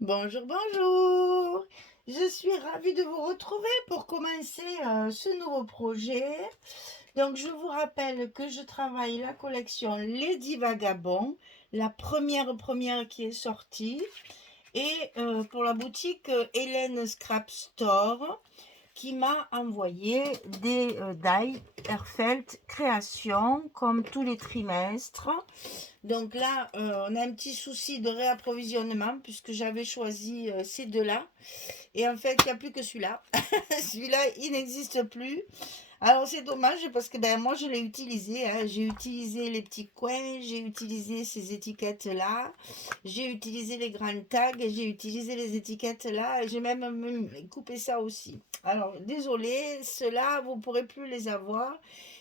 Bonjour, bonjour. Je suis ravie de vous retrouver pour commencer ce nouveau projet. Donc, je vous rappelle que je travaille la collection Lady Vagabond, la première qui est sortie, et pour la boutique Hélène Scrap Store, qui m'a envoyé des die Herfelt Création, comme tous les trimestres. Donc là, on a un petit souci de réapprovisionnement puisque j'avais choisi ces deux-là. Et en fait, il n'y a plus que celui-là. Celui-là, il n'existe plus. Alors c'est dommage parce que ben, moi, je l'ai utilisé, hein. J'ai utilisé les petits coins, j'ai utilisé ces étiquettes-là, j'ai utilisé les grandes tags, j'ai utilisé les étiquettes-là, et j'ai même coupé ça aussi. Alors, désolé, ceux-là, vous ne pourrez plus les avoir.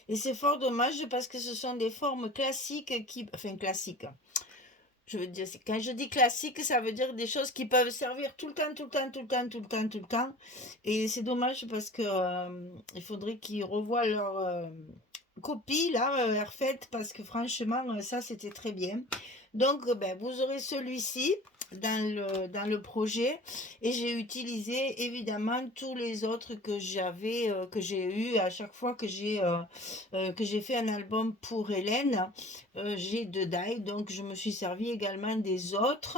Et c'est fort dommage parce que ce sont des formes classiques qui... Enfin, classiques. Je veux dire, quand je dis classique, ça veut dire des choses qui peuvent servir tout le temps, tout le temps, tout le temps, tout le temps, tout le temps. Et c'est dommage parce que il faudrait qu'ils revoient leur copie là, refaite, parce que franchement, ça c'était très bien. Donc, ben, vous aurez celui-ci dans le projet, et j'ai utilisé évidemment tous les autres que j'avais, que j'ai eu à chaque fois que j'ai fait un album pour Hélène. J'ai deux die, donc je me suis servi également des autres.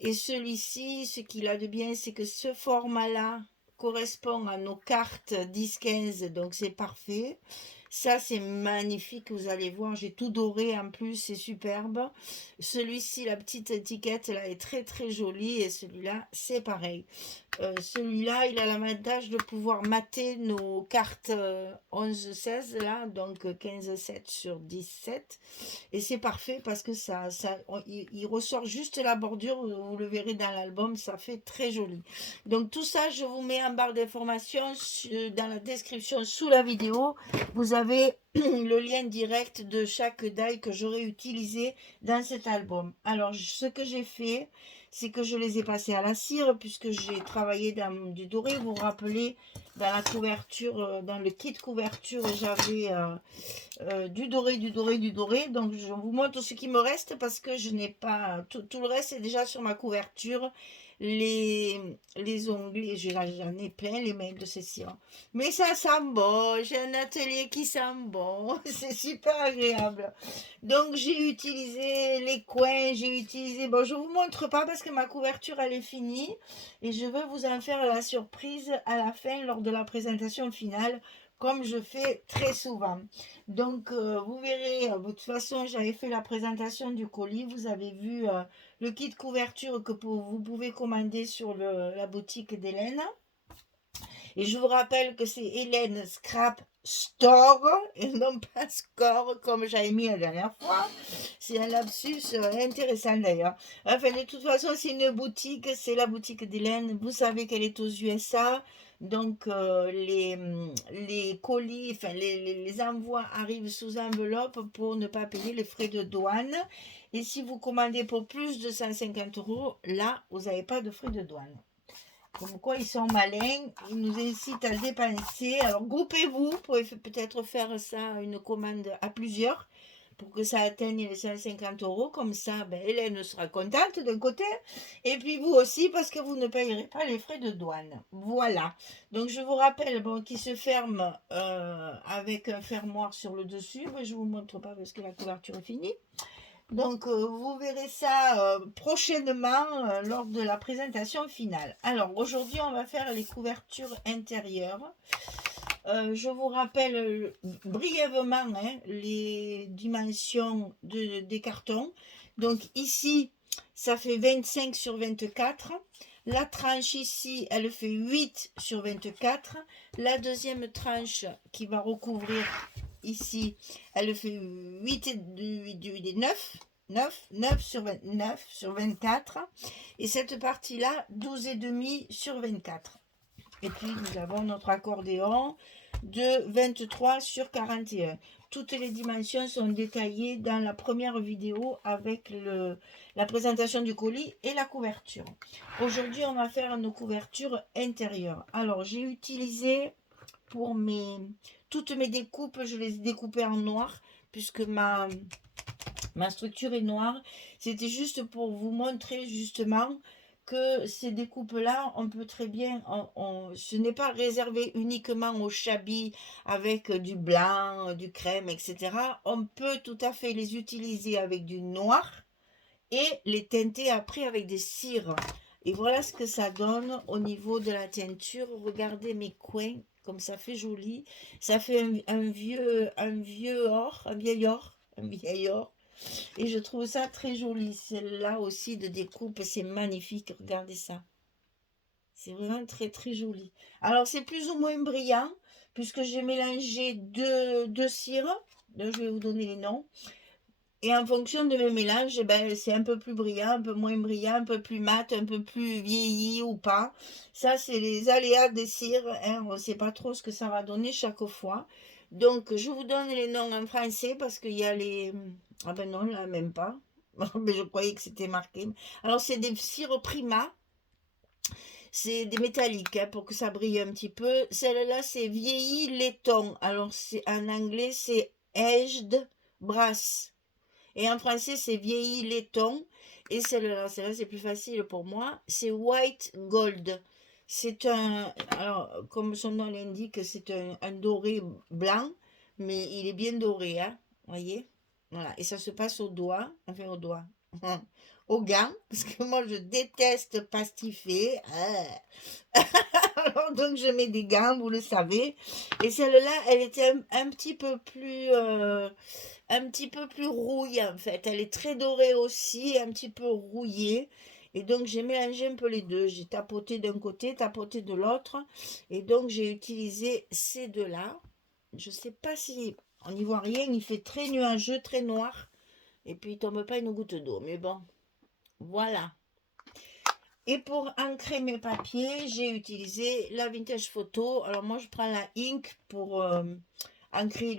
Et celui-ci, ce qu'il a de bien, c'est que ce format-là correspond à nos cartes 10-15, donc c'est parfait. Ça, c'est magnifique, vous allez voir, j'ai tout doré en plus, c'est superbe. Celui-ci, la petite étiquette, là, est très très jolie, et celui-là, c'est pareil. Celui-là, il a l'avantage de pouvoir mater nos cartes 11-16, là, donc 15-7 sur 17. Et c'est parfait parce que il ressort juste la bordure, vous le verrez dans l'album, ça fait très joli. Donc tout ça, je vous mets en barre d'informations dans la description sous la vidéo. Vous avez le lien direct de chaque die que j'aurais utilisé dans cet album. Alors, ce que j'ai fait, c'est que je les ai passés à la cire puisque j'ai travaillé dans du doré. Vous vous rappelez, dans la couverture, dans le kit couverture, j'avais du doré, du doré, du doré. Donc, je vous montre ce qui me reste parce que je n'ai pas... Tout le reste est déjà sur ma couverture. Les onglets, j'en ai plein les mails de ces cires. Mais ça sent bon, j'ai un atelier qui sent bon, c'est super agréable. Donc j'ai utilisé les coins, j'ai utilisé... Bon, je ne vous montre pas parce que ma couverture, elle est finie. Et je veux vous en faire la surprise à la fin, lors de la présentation finale, comme je fais très souvent. Donc vous verrez, de toute façon, j'avais fait la présentation du colis. Vous avez vu le kit couverture que vous pouvez commander sur la boutique d'Hélène. Et je vous rappelle que c'est Hélène Scrap Store et non pas Score comme j'avais mis la dernière fois. C'est un lapsus intéressant d'ailleurs. Enfin, de toute façon, c'est une boutique, c'est la boutique d'Hélène. Vous savez qu'elle est aux USA. Donc, les colis, enfin, les envois arrivent sous enveloppe pour ne pas payer les frais de douane. Et si vous commandez pour plus de 150 €, là, vous n'avez pas de frais de douane. Comme quoi ils sont malins, ils nous incitent à dépenser. Alors groupez-vous, vous pouvez peut-être faire ça, une commande à plusieurs, pour que ça atteigne les 150 €. Comme ça, ben, Hélène sera contente d'un côté, et puis vous aussi, parce que vous ne payerez pas les frais de douane. Voilà. Donc je vous rappelle, bon, qu'il se ferme avec un fermoir sur le dessus. Mais je ne vous montre pas parce que la couverture est finie. Donc, vous verrez ça prochainement lors de la présentation finale. Alors, aujourd'hui, on va faire les couvertures intérieures. Je vous rappelle brièvement, hein, les dimensions des cartons. Donc, ici, ça fait 25 sur 24. La tranche ici, elle fait 8 sur 24. La deuxième tranche qui va recouvrir ici, elle fait 8 et 9. 9 sur 29 sur 24. Et cette partie-là, 12 et demi sur 24. Et puis, nous avons notre accordéon de 23 sur 41. Toutes les dimensions sont détaillées dans la première vidéo avec la présentation du colis et la couverture. Aujourd'hui, on va faire nos couvertures intérieures. Alors, j'ai utilisé pour toutes mes découpes, je les ai découpées en noir, puisque ma structure est noire. C'était juste pour vous montrer justement que ces découpes-là, on peut très bien, ce n'est pas réservé uniquement au chablis avec du blanc, du crème, etc. On peut tout à fait les utiliser avec du noir et les teinter après avec des cires. Et voilà ce que ça donne au niveau de la teinture. Regardez mes coins, comme ça fait joli. Ça fait un vieux or, un vieil or, un vieil or. Et je trouve ça très joli. Celle-là aussi de découpe, c'est magnifique. Regardez ça. C'est vraiment très très joli. Alors c'est plus ou moins brillant, puisque j'ai mélangé deux cires. Donc je vais vous donner les noms. Et en fonction de mes mélanges, eh ben, c'est un peu plus brillant, un peu moins brillant, un peu plus mat, un peu plus vieilli ou pas. Ça, c'est les aléas des cires, hein. On ne sait pas trop ce que ça va donner chaque fois. Donc, je vous donne les noms en français parce qu'il y a les... Ah ben non, là, même pas. Mais je croyais que c'était marqué. Alors, c'est des cires Prima. C'est des métalliques, hein, pour que ça brille un petit peu. Celle-là, c'est vieilli laiton. Alors, en anglais, c'est aged brass. Et en français, c'est vieilli laiton. Et celle-là, c'est plus facile pour moi. C'est white gold. C'est un, alors, comme son nom l'indique, c'est un doré blanc, mais il est bien doré, hein, voyez? Voilà. Et ça se passe au doigt, enfin au doigt, au gant, parce que moi, je déteste pastiffer. Alors, donc, je mets des gants, vous le savez. Et celle-là, elle était un petit peu plus... un petit peu plus rouille en fait. Elle est très dorée aussi, un petit peu rouillée. Et donc j'ai mélangé un peu les deux. J'ai tapoté d'un côté, tapoté de l'autre. Et donc j'ai utilisé ces deux-là. Je sais pas si on n'y voit rien. Il fait très nuageux, très noir. Et puis il tombe pas une goutte d'eau. Mais bon, voilà. Et pour ancrer mes papiers, j'ai utilisé la Vintage Photo. Alors moi je prends la Ink pour ancrer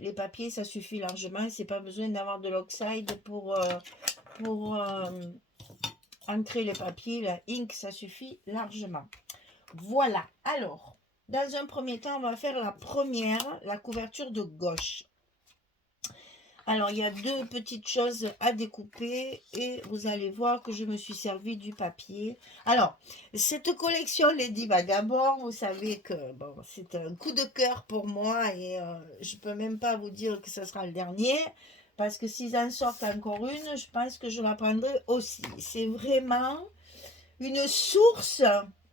les papiers, ça suffit largement. C'est pas besoin d'avoir de l'oxyde pour ancrer les papiers. La Ink, ça suffit largement. Voilà. Alors, dans un premier temps, on va faire la couverture de gauche. Alors, il y a deux petites choses à découper et vous allez voir que je me suis servi du papier. Alors, cette collection Lady Vagabond, vous savez que bon, c'est un coup de cœur pour moi et je ne peux même pas vous dire que ce sera le dernier parce que s'ils en sortent encore une, je pense que je la prendrai aussi. C'est vraiment une source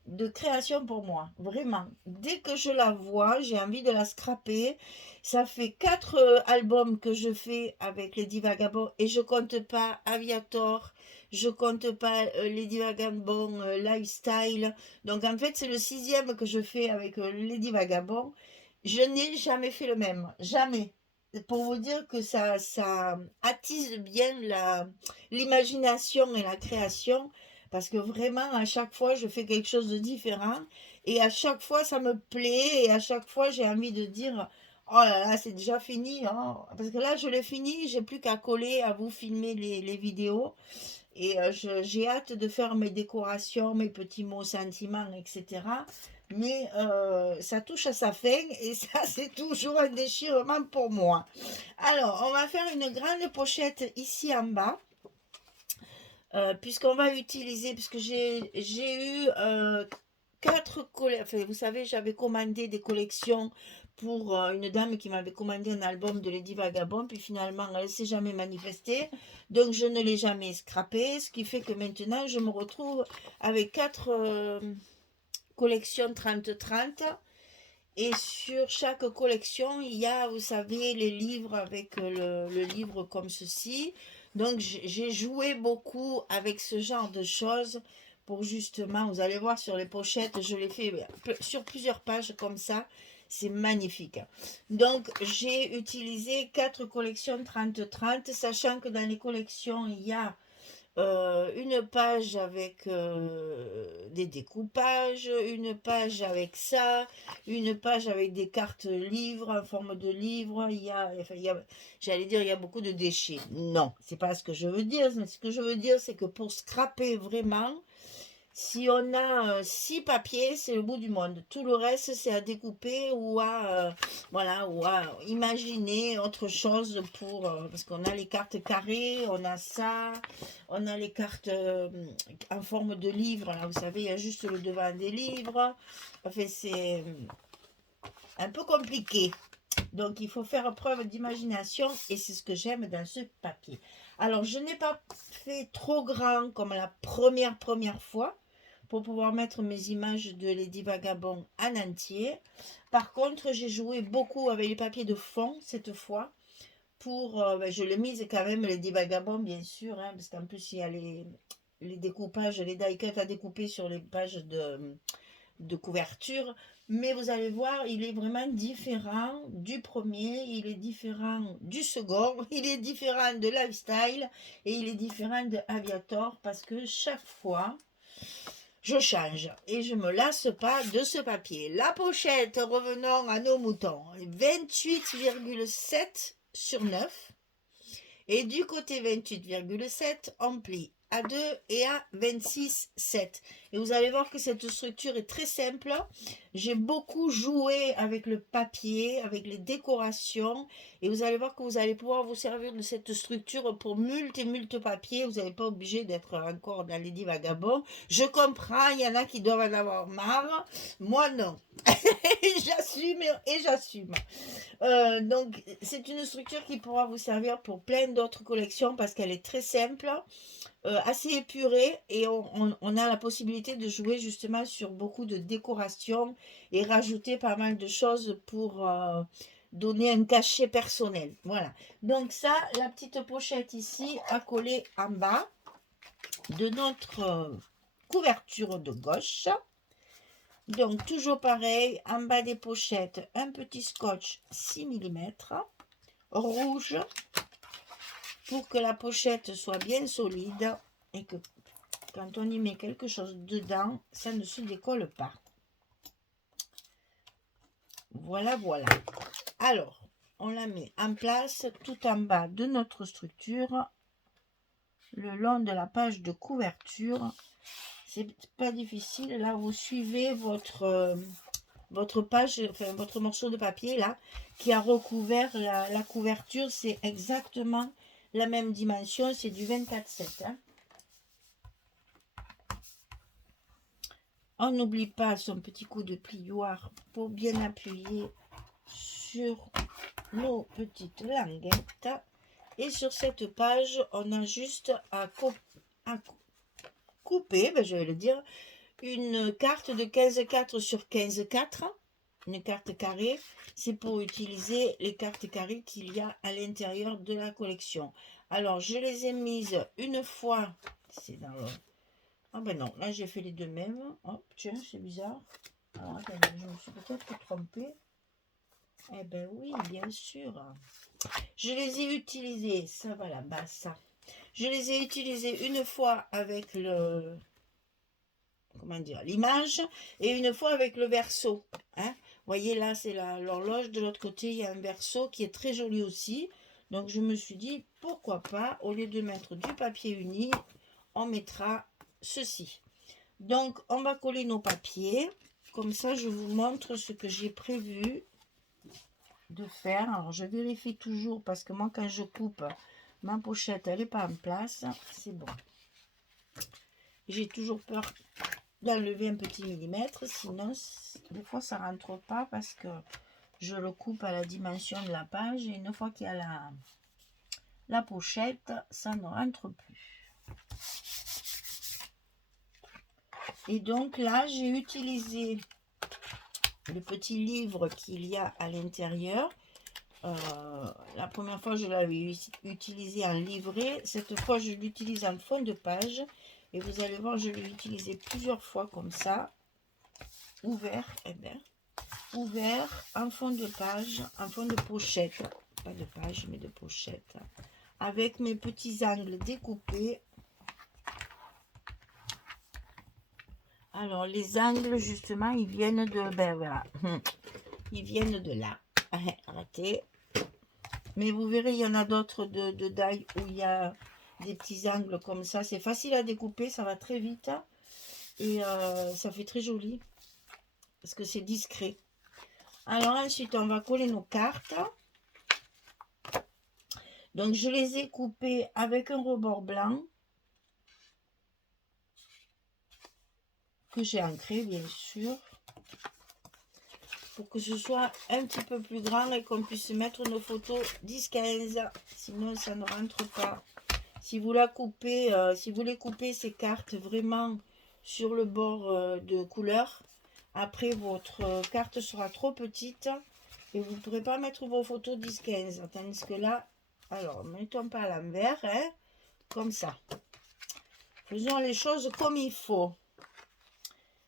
de création pour moi, vraiment. Dès que je la vois, j'ai envie de la scraper. Ça fait 4 albums que je fais avec Lady Vagabond et je compte pas Aviator, je compte pas Lady Vagabond Lifestyle. Donc en fait, c'est le 6e que je fais avec Lady Vagabond. Je n'ai jamais fait le même, jamais. Pour vous dire que ça attise bien l'imagination et la création. Parce que vraiment, à chaque fois, je fais quelque chose de différent. Et à chaque fois, ça me plaît. Et à chaque fois, j'ai envie de dire, oh là là, c'est déjà fini, hein. Parce que là, je l'ai fini. J'ai plus qu'à coller, à vous filmer les vidéos. Et j'ai hâte de faire mes décorations, mes petits mots sentiments, etc. Mais ça touche à sa fin. Et ça, c'est toujours un déchirement pour moi. Alors, on va faire une grande pochette ici en bas. Puisqu'on va utiliser, puisque j'ai eu 4 collections, enfin, vous savez, j'avais commandé des collections pour une dame qui m'avait commandé un album de Lady Vagabond, puis finalement elle ne s'est jamais manifestée, donc je ne l'ai jamais scrappé, ce qui fait que maintenant je me retrouve avec 4 collections 30-30. Et sur chaque collection, il y a, vous savez, les livres avec le livre comme ceci. Donc, j'ai joué beaucoup avec ce genre de choses pour justement, vous allez voir sur les pochettes, je l'ai fait sur plusieurs pages comme ça. C'est magnifique. Donc, j'ai utilisé 4 collections 30-30, sachant que dans les collections, il y a une page avec des découpages, une page avec ça, une page avec des cartes livres en forme de livre. J'allais dire, il y a beaucoup de déchets. Non, c'est pas ce que je veux dire. Ce que je veux dire, c'est que pour scraper vraiment, Si on a 6 papiers, c'est le bout du monde. Tout le reste, c'est à découper ou à, voilà, ou à imaginer autre chose pour... parce qu'on a les cartes carrées, on a ça, on a les cartes en forme de livre. Là, vous savez, il y a juste le devant des livres. Enfin, c'est un peu compliqué. Donc, il faut faire preuve d'imagination et c'est ce que j'aime dans ce papier. Alors, je n'ai pas fait trop grand comme la première fois pour pouvoir mettre mes images de Lady Vagabond en entier. Par contre, j'ai joué beaucoup avec les papiers de fond cette fois. Pour, je l'ai mise quand même Lady Vagabond, bien sûr, hein, parce qu'en plus, il y a les découpages, les die-cuts à découper sur les pages de couverture, mais vous allez voir, il est vraiment différent du premier, il est différent du second, il est différent de Lifestyle et il est différent de Aviator parce que chaque fois, je change et je me lasse pas de ce papier. La pochette, revenons à nos moutons, 28,7 sur 9 et du côté 28,7, on plie à 2 et à 26,7. Et vous allez voir que cette structure est très simple. J'ai beaucoup joué avec le papier, avec les décorations. Et vous allez voir que vous allez pouvoir vous servir de cette structure pour multi papiers. Vous n'êtes pas obligé d'être encore dans Lady Vagabond. Je comprends, il y en a qui doivent en avoir marre. Moi, non. J'assume et j'assume. Donc, c'est une structure qui pourra vous servir pour plein d'autres collections parce qu'elle est très simple, assez épurée et on a la possibilité de jouer justement sur beaucoup de décorations et rajouter pas mal de choses pour donner un cachet personnel. Voilà. Donc ça, la petite pochette ici à coller en bas de notre couverture de gauche. Donc, toujours pareil, en bas des pochettes, un petit scotch 6 mm, rouge, pour que la pochette soit bien solide et que quand on y met quelque chose dedans, ça ne se décolle pas. Voilà, voilà. Alors, on la met en place tout en bas de notre structure, le long de la page de couverture. C'est pas difficile, là vous suivez votre page, enfin votre morceau de papier là, qui a recouvert la couverture, c'est exactement la même dimension, c'est du 24,7. Hein. On n'oublie pas son petit coup de plioir pour bien appuyer sur nos petites languettes. Et sur cette page, on a juste à couper, ben je vais le dire, une carte de 15,4 sur 15,4, une carte carrée. C'est pour utiliser les cartes carrées qu'il y a à l'intérieur de la collection. Alors, je les ai mises une fois, c'est dans le... Ah ben non, là j'ai fait les deux mêmes. Oh, tiens, c'est bizarre. Alors, attendez, je me suis peut-être trompée. Eh ben oui, bien sûr. Je les ai utilisées, ça va là-bas, ça. Je les ai utilisées une fois avec le... comment dire, l'image, et une fois avec le verso. Hein. Vous voyez là, c'est l'horloge. De l'autre côté, il y a un verso qui est très joli aussi. Donc je me suis dit, pourquoi pas, au lieu de mettre du papier uni, on mettra ceci. Donc on va coller nos papiers. Comme ça, je vous montre ce que j'ai prévu de faire. Alors je vérifie toujours parce que moi, quand je coupe, ma pochette, elle n'est pas en place. C'est bon. J'ai toujours peur d'enlever un petit millimètre, sinon des fois ça rentre pas parce que je le coupe à la dimension de la page et une fois qu'il y a la pochette, ça ne rentre plus. Et donc là, j'ai utilisé le petit livre qu'il y a à l'intérieur. La première fois, je l'avais utilisé en livret. Cette fois, je l'utilise en fond de page. Et vous allez voir, je l'ai utilisé plusieurs fois comme ça. Ouvert, ouvert en fond de page, en fond de pochette. Pas de page, mais de pochette. Avec mes petits angles découpés. Alors, les angles, justement, ils viennent de... Ben voilà. Ils viennent de là. Arrêtez. Mais vous verrez, il y en a d'autres de die où il y a des petits angles comme ça. C'est facile à découper, ça va très vite. Et ça fait très joli. Parce que c'est discret. Alors ensuite, on va coller nos cartes. Donc, je les ai coupées avec un rebord blanc. Que j'ai ancré, bien sûr. Pour que ce soit un petit peu plus grand et qu'on puisse mettre nos photos 10-15. Sinon, ça ne rentre pas. Si vous la coupez, si vous voulez couper ces cartes vraiment sur le bord de couleur, après votre carte sera trop petite et vous ne pourrez pas mettre vos photos 10-15. Tandis que là, alors, mettons pas à l'envers, hein, comme ça. Faisons les choses comme il faut.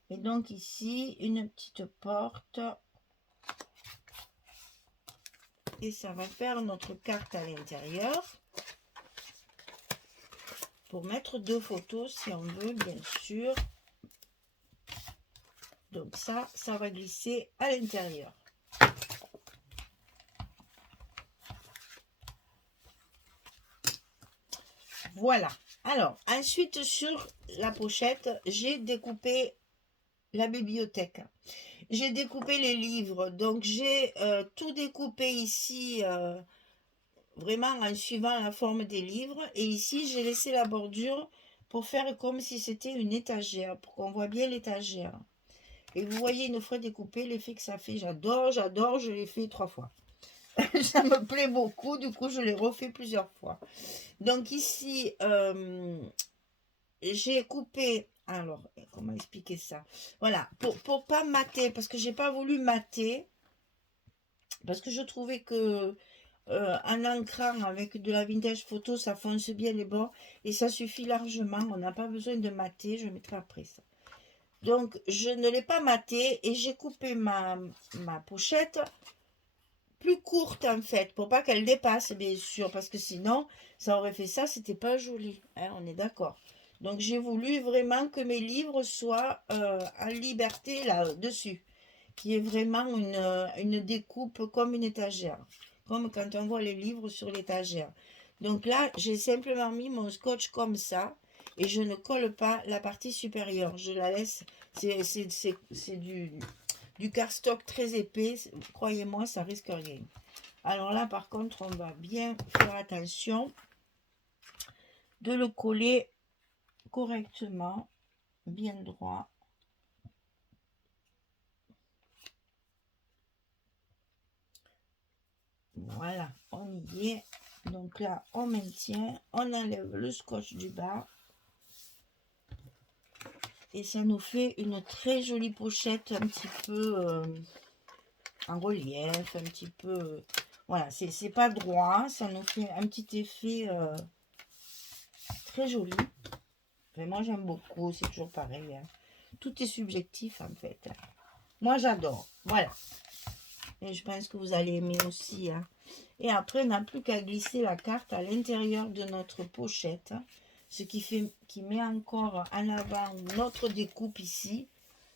Et donc ici, une petite porte. Et ça va faire notre carte à l'intérieur. Pour mettre 2 photos si on veut, bien sûr. Donc ça va glisser à l'intérieur. Voilà. Alors, ensuite sur la pochette, j'ai découpé la bibliothèque. J'ai découpé les livres. Donc j'ai tout découpé ici, vraiment en suivant la forme des livres. Et ici, j'ai laissé la bordure pour faire comme si c'était une étagère, pour qu'on voit bien l'étagère. Et vous voyez une fois découpé, l'effet que ça fait. J'adore, je l'ai fait 3 fois. Ça me plaît beaucoup, du coup je l'ai refait plusieurs fois. Donc ici, j'ai coupé, alors comment expliquer ça, voilà, pour pas mater, parce que j'ai pas voulu mater, parce que je trouvais que en ancrant avec de la vintage photo, ça fonce bien les bords, et ça suffit largement, on n'a pas besoin de mater, je mettrai après ça. Donc je ne l'ai pas maté, et j'ai coupé ma pochette plus courte en fait, pour pas qu'elle dépasse bien sûr, parce que sinon ça aurait fait ça, c'était pas joli, hein, on est d'accord. Donc j'ai voulu vraiment que mes livres soient en liberté là-dessus, qui est vraiment une découpe comme une étagère, comme quand on voit les livres sur l'étagère. Donc là j'ai simplement mis mon scotch comme ça, et je ne colle pas la partie supérieure, je la laisse, c'est du cardstock très épais, croyez-moi, ça risque rien. Alors là, par contre, on va bien faire attention de le coller correctement, bien droit. Voilà, on y est. Donc là, on maintient, on enlève le scotch du bas. Et ça nous fait une très jolie pochette, un petit peu en relief, un petit peu... voilà, c'est pas droit, ça nous fait un petit effet très joli. Vraiment, j'aime beaucoup, c'est toujours pareil. Hein. Tout est subjectif, en fait. Moi, j'adore. Voilà. Et je pense que vous allez aimer aussi. Hein. Et après, on n'a plus qu'à glisser la carte à l'intérieur de notre pochette. Ce qui met encore en avant notre découpe ici.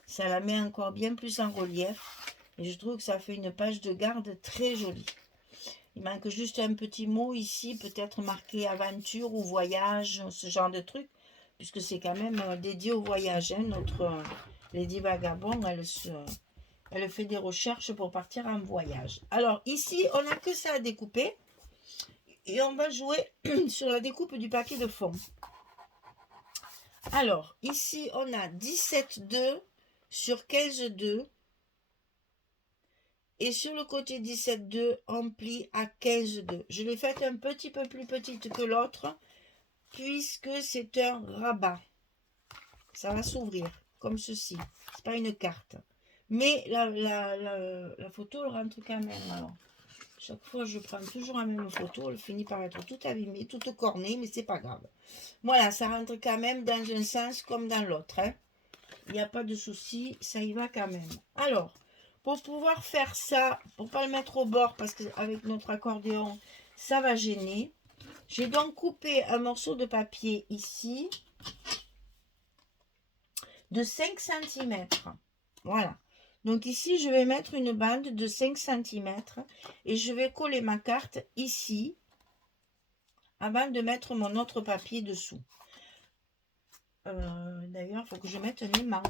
Ça la met encore bien plus en relief. Et je trouve que ça fait une page de garde très jolie. Il manque juste un petit mot ici, peut-être marqué aventure ou voyage, ce genre de truc. Puisque c'est quand même dédié au voyage. Hein. Notre Lady Vagabond, elle fait des recherches pour partir en voyage. Alors ici, on n'a que ça à découper. Et on va jouer sur la découpe du papier de fond. Alors, ici, on a 17,2 sur 15,2. Et sur le côté 17,2, on plie à 15,2. Je l'ai faite un petit peu plus petite que l'autre, puisque c'est un rabat. Ça va s'ouvrir, comme ceci. C'est pas une carte. Mais la photo, elle rentre quand même. Alors, chaque fois, je prends toujours la même photo. Elle finit par être toute abîmée, toute cornée, mais c'est pas grave. Voilà, ça rentre quand même dans un sens comme dans l'autre. Hein. Il n'y a pas de souci, ça y va quand même. Alors, pour pouvoir faire ça, pour ne pas le mettre au bord, parce qu'avec notre accordéon, ça va gêner. J'ai donc coupé un morceau de papier ici, de 5 cm. Voilà. Donc ici, je vais mettre une bande de 5 cm et je vais coller ma carte ici avant de mettre mon autre papier dessous. D'ailleurs, il faut que je mette un aimant.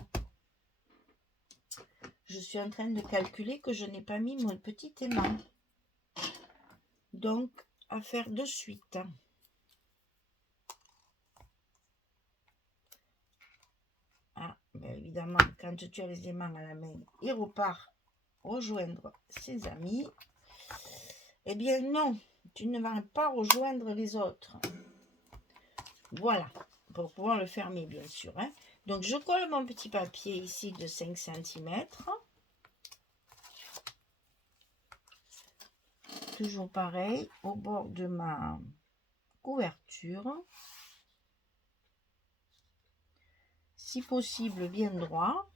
Je suis en train de calculer que je n'ai pas mis mon petit aimant. Donc, à faire de suite. Ah, bien évidemment, quand tu as les aimants à la main, il repart rejoindre ses amis. Eh bien non, tu ne vas pas rejoindre les autres. Voilà, pour pouvoir le fermer bien sûr. Hein. Donc je colle mon petit papier ici de 5 cm. Toujours pareil, au bord de ma couverture. Si possible, bien droit.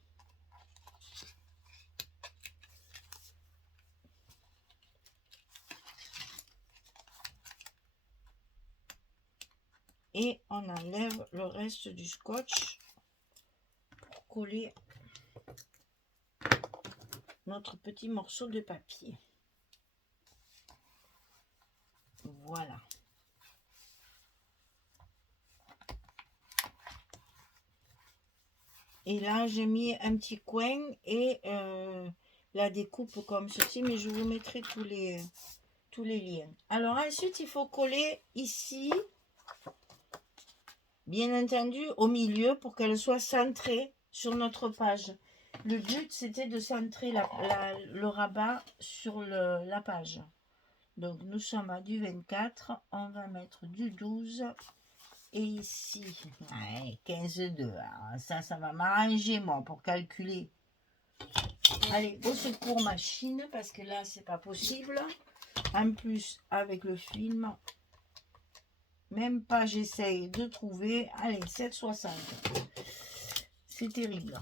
Et on enlève le reste du scotch pour coller notre petit morceau de papier. Voilà. Et là, j'ai mis un petit coin et la découpe comme ceci, mais je vous mettrai tous les liens. Alors ensuite, il faut coller ici, bien entendu, au milieu pour qu'elle soit centrée sur notre page. Le but, c'était de centrer le rabat sur la page. Donc, nous sommes à du 24, on va mettre du 12. Et ici, ouais, 15,2. Ça va m'arranger, moi, pour calculer. Allez, au secours machine, parce que là, c'est pas possible. En plus, avec le film, même pas j'essaye de trouver. Allez, 7,60. C'est terrible.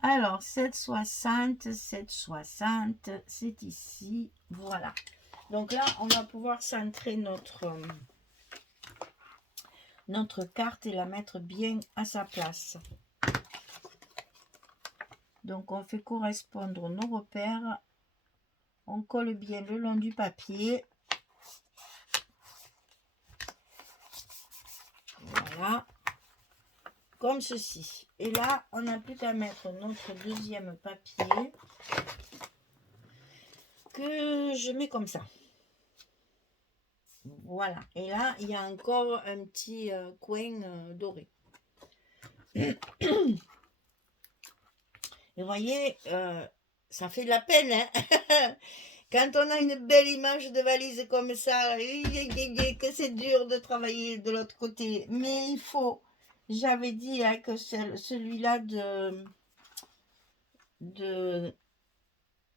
Alors, 7,60, 7,60, c'est ici. Voilà. Donc là, on va pouvoir centrer notre carte et la mettre bien à sa place. Donc on fait correspondre nos repères, on colle bien le long du papier. Voilà, comme ceci. Et là, on n'a plus qu'à mettre notre deuxième papier que je mets comme ça. Voilà, et là, il y a encore un petit coin doré. Et vous voyez, ça fait de la peine, hein. Quand on a une belle image de valise comme ça, que c'est dur de travailler de l'autre côté. Mais il faut, j'avais dit hein, que celui-là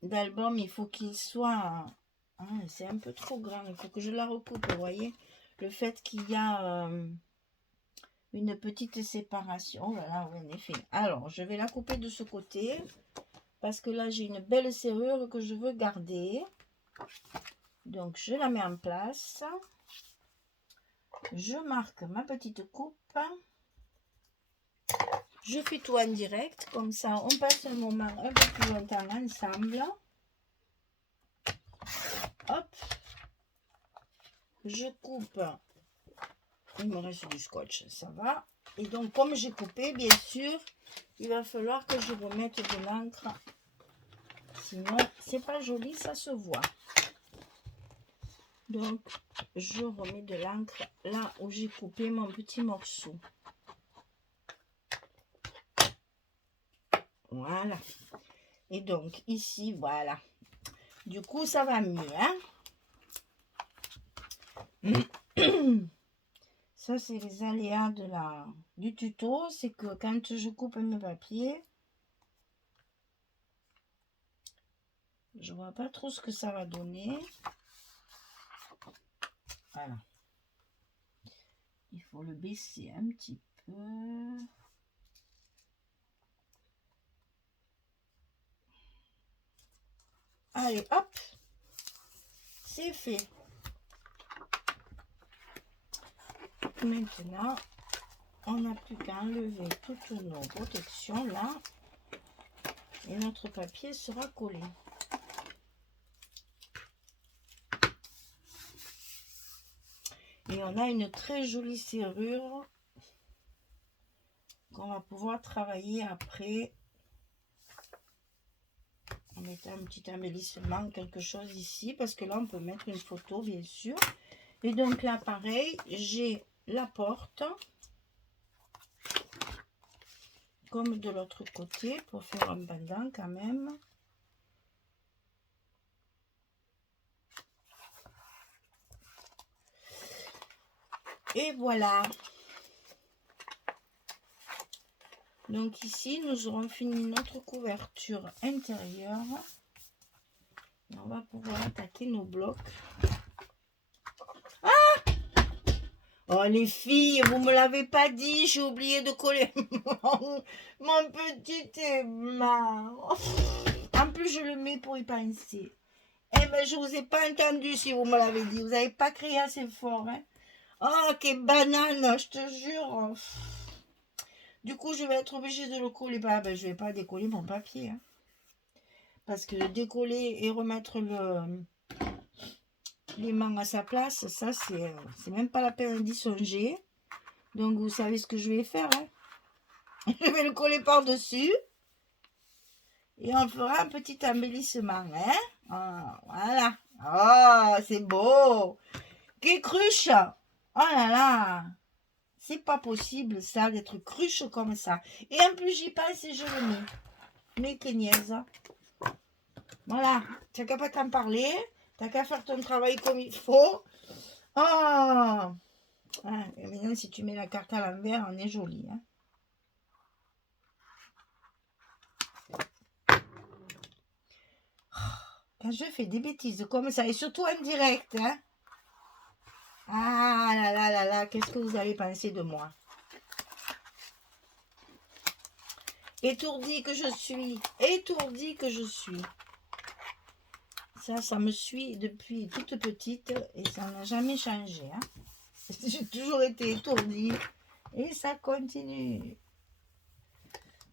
d'album, il faut qu'il soit... c'est un peu trop grand, il faut que je la recoupe, vous voyez. Le fait qu'il y a une petite séparation. Oh là là, oui, en effet. Alors, je vais la couper de ce côté. Parce que là, j'ai une belle serrure que je veux garder. Donc, je la mets en place. Je marque ma petite coupe. Je fais tout en direct. Comme ça, on passe un moment un peu plus longtemps ensemble. Hop. Je coupe. Il me reste du scotch, ça va. Et donc, comme j'ai coupé, bien sûr, il va falloir que je remette de l'encre. Sinon, c'est pas joli, ça se voit. Donc, je remets de l'encre là où j'ai coupé mon petit morceau. Voilà. Et donc, ici, voilà. Du coup, ça va mieux, hein. Ça, c'est les aléas du tuto. C'est que quand je coupe mes papiers, je vois pas trop ce que ça va donner. Voilà. Il faut le baisser un petit peu. Allez, hop. C'est fait. Maintenant, on n'a plus qu'à enlever toutes nos protections là. Et notre papier sera collé. Et on a une très jolie serrure qu'on va pouvoir travailler après en mettant un petit embellissement, quelque chose ici, parce que là on peut mettre une photo bien sûr. Et donc là pareil, j'ai la porte comme de l'autre côté pour faire un pendant quand même. Et voilà. Donc ici, nous aurons fini notre couverture intérieure. Et on va pouvoir attaquer nos blocs. Ah! Oh les filles, vous me l'avez pas dit, j'ai oublié de coller mon petit aimant. En plus, je le mets pour y penser. Eh ben, je vous ai pas entendu si vous me l'avez dit. Vous n'avez pas crié assez fort, hein? Oh, quelle banane, je te jure. Du coup, je vais être obligée de le coller. Bah, ben, je vais pas décoller mon papier. Hein. Parce que décoller et remettre l'aimant à sa place, ça, c'est même pas la peine d'y songer. Donc, vous savez ce que je vais faire. Hein. Je vais le coller par-dessus. Et on fera un petit embellissement. Hein. Ah, voilà. Oh, c'est beau. Quelle cruche. Oh là là. C'est pas possible, ça, d'être cruche comme ça. Et en plus, j'y passe et je le mets. Mais que niaise. Voilà. T'as qu'à pas t'en parler. T'as qu'à faire ton travail comme il faut. Oh ah, et maintenant, si tu mets la carte à l'envers, on est joli. Hein. Quand je fais des bêtises comme ça, et surtout en direct, hein. Ah là là là là, qu'est-ce que vous allez penser de moi? Étourdie que je suis, étourdie que je suis. Ça me suit depuis toute petite et ça n'a jamais changé. Hein. J'ai toujours été étourdie et ça continue.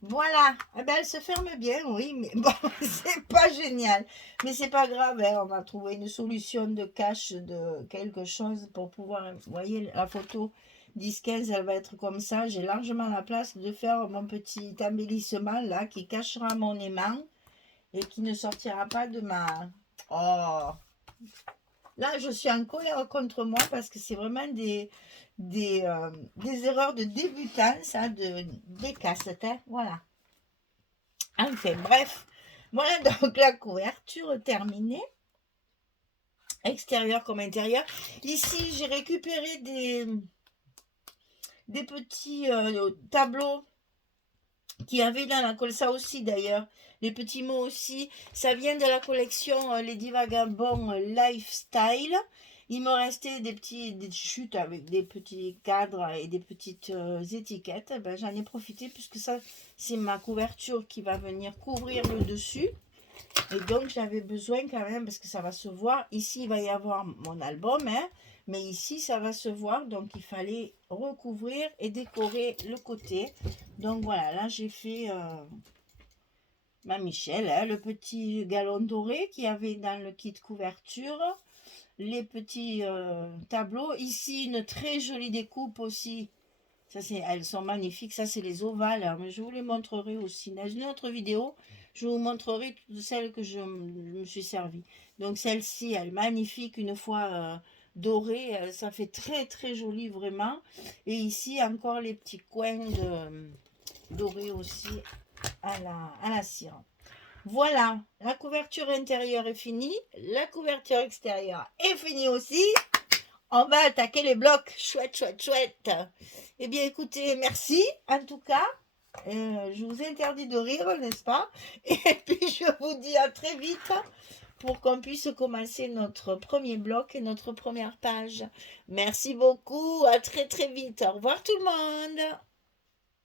Voilà, eh ben, elle se ferme bien, oui, mais bon, c'est pas génial. Mais c'est pas grave, hein, on va trouver une solution de cache de quelque chose pour pouvoir, vous voyez, la photo 10-15, elle va être comme ça. J'ai largement la place de faire mon petit embellissement là qui cachera mon aimant et qui ne sortira pas de ma... Oh, là, je suis en colère contre moi parce que c'est vraiment des erreurs de débutant, ça, des cassettes, hein, voilà. Enfin, bref, voilà donc la couverture terminée, extérieur comme intérieur. Ici, j'ai récupéré des petits tableaux qui avaient dans la colle, ça aussi d'ailleurs, les petits mots aussi, ça vient de la collection Lady Vagabond Lifestyle. Il me restait des chutes avec des petits cadres et des petites étiquettes. Ben, j'en ai profité puisque ça, c'est ma couverture qui va venir couvrir le dessus. Et donc, j'avais besoin quand même, parce que ça va se voir. Ici, il va y avoir mon album, hein, mais ici, ça va se voir. Donc, il fallait recouvrir et décorer le côté. Donc, voilà, là, j'ai fait ma Michel, hein, le petit galon doré qu'il y avait dans le kit couverture. Les petits tableaux. Ici, une très jolie découpe aussi. Ça, elles sont magnifiques. Ça, c'est les ovales. Hein, mais je vous les montrerai aussi. Dans une autre vidéo, je vous montrerai toutes celles que je me suis servi. Donc, celle-ci, elle est magnifique. Une fois dorée, ça fait très, très joli, vraiment. Et ici, encore les petits coins dorés aussi à la cire. Voilà, la couverture intérieure est finie. La couverture extérieure est finie aussi. On va attaquer les blocs. Chouette, chouette, chouette. Eh bien, écoutez, merci en tout cas. Je vous interdis de rire, n'est-ce pas? Et puis, je vous dis à très vite pour qu'on puisse commencer notre premier bloc et notre première page. Merci beaucoup. À très, très vite. Au revoir tout le monde.